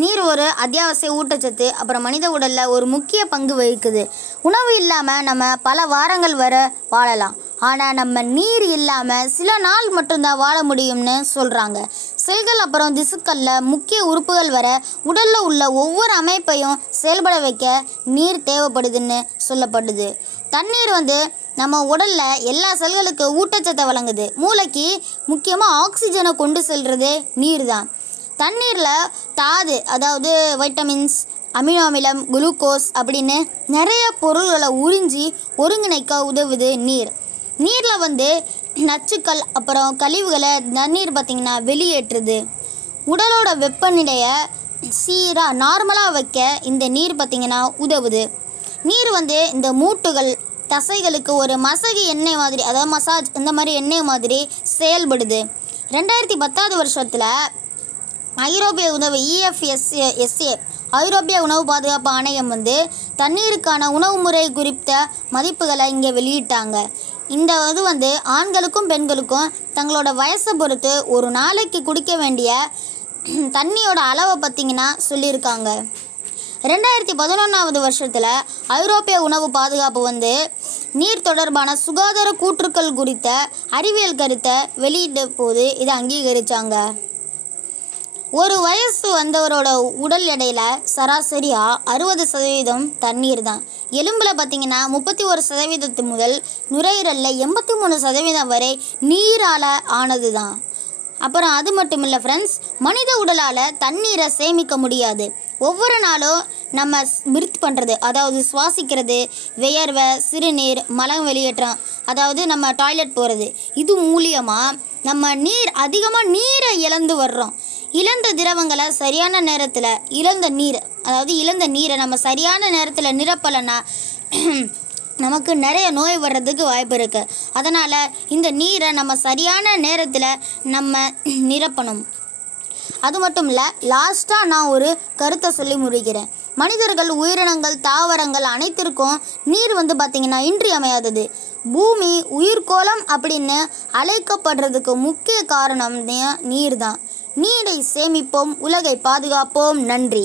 நீர் ஒரு அத்தியாவசிய ஊட்டச்சத்து. அப்புறம் மனித உடலில் ஒரு முக்கிய பங்கு வகிக்குது. உணவு இல்லாமல் நம்ம பல வாரங்கள் வர வாழலாம். ஆனால் நம்ம நீர் இல்லாமல் சில நாள் மட்டும்தான் வாழ முடியும்னு சொல்கிறாங்க. செல்கள் அப்புறம் திசுக்களில் முக்கிய உறுப்புகள் வர உடலில் உள்ள ஒவ்வொரு அமைப்பையும் செயல்பட வைக்க நீர் தேவைப்படுதுன்னு சொல்லப்படுது. தண்ணீர் நம்ம உடலில் எல்லா செல்களுக்கு ஊட்டச்சத்தை வழங்குது. மூளைக்கு முக்கியமாக ஆக்சிஜனை கொண்டு செல்றதே நீர் தான். தண்ணீரில் தாது, அதாவது வைட்டமின்ஸ், அமினோ அமிலம், குளுக்கோஸ் அப்படின்னு நிறைய பொருள்களை உறிஞ்சி ஒருங்கிணைக்க உதவுது நீர். நீரில் நச்சுக்கள் அப்புறம் கழிவுகளை தண்ணீர் பார்த்திங்கன்னா வெளியேற்றுது. உடலோட வெப்பநிலையை சீராக நார்மலாக வைக்க இந்த நீர் பார்த்திங்கன்னா உதவுது. நீர் இந்த மூட்டுகள் தசைகளுக்கு ஒரு மசகு எண்ணெய் மாதிரி, அதாவது மசாஜ் இந்த மாதிரி எண்ணெய் மாதிரி செயல்படுது. 2010 வருஷத்தில் ஐரோப்பிய உணவு EFSA ஐரோப்பிய உணவு பாதுகாப்பு ஆணையம் தண்ணீருக்கான உணவு முறை குறித்த மதிப்புகளை இங்கே வெளியிட்டாங்க. இந்த ஆண்களுக்கும் பெண்களுக்கும் தங்களோட வயசை பொறுத்து ஒரு நாளைக்கு குடிக்க வேண்டிய தண்ணியோட அளவை பார்த்திங்கன்னா சொல்லியிருக்காங்க. 2011 வருஷத்தில் ஐரோப்பிய உணவு பாதுகாப்பு நீர் தொடர்பான சுகாதார கூற்றுக்கள் குறித்த அறிவியல் கருத்தை வெளியிட்ட போது இதை அங்கீகரித்தாங்க. ஒரு வயசு வந்தவரோட உடல் எடையில் சராசரியாக 60% தண்ணீர் தான். எலும்பில் பார்த்திங்கன்னா 31% முதல் நுரையீரலில் 83% வரை நீரால் ஆனது தான். அப்புறம் அது மட்டும் இல்லை ஃப்ரெண்ட்ஸ், மனித உடலால் தண்ணீரை சேமிக்க முடியாது. ஒவ்வொரு நாளும் நம்ம பிரீத் பண்ணுறது, அதாவது சுவாசிக்கிறது, வியர்வை, சிறுநீர், மலம் வெளியேற்றம், அதாவது நம்ம டாய்லெட் போகிறது, இது மூலியமாக நம்ம அதிகமாக நீரை இழந்து வர்றோம். இழந்த திரவங்களை சரியான நேரத்தில் இழந்த நீரை நம்ம சரியான நேரத்தில் நிரப்பலைன்னா நமக்கு நிறைய நோய் வர்றதுக்கு வாய்ப்பு இருக்குது. அதனால் இந்த நீரை நம்ம சரியான நேரத்தில் நம்ம நிரப்பணும். அது மட்டும் இல்லை, லாஸ்ட்டாக நான் ஒரு கருத்தை சொல்லி முடிக்கிறேன். மனிதர்கள், உயிரினங்கள், தாவரங்கள் அனைத்திற்கும் நீர் பார்த்திங்கன்னா இன்றியமையாதது. பூமி உயிர்கோளம் அப்படின்னு அழைக்கப்படுறதுக்கு முக்கிய காரணம் நீர் தான். நீரை சேமிப்போம், உலகை பாதுகாப்போம். நன்றி.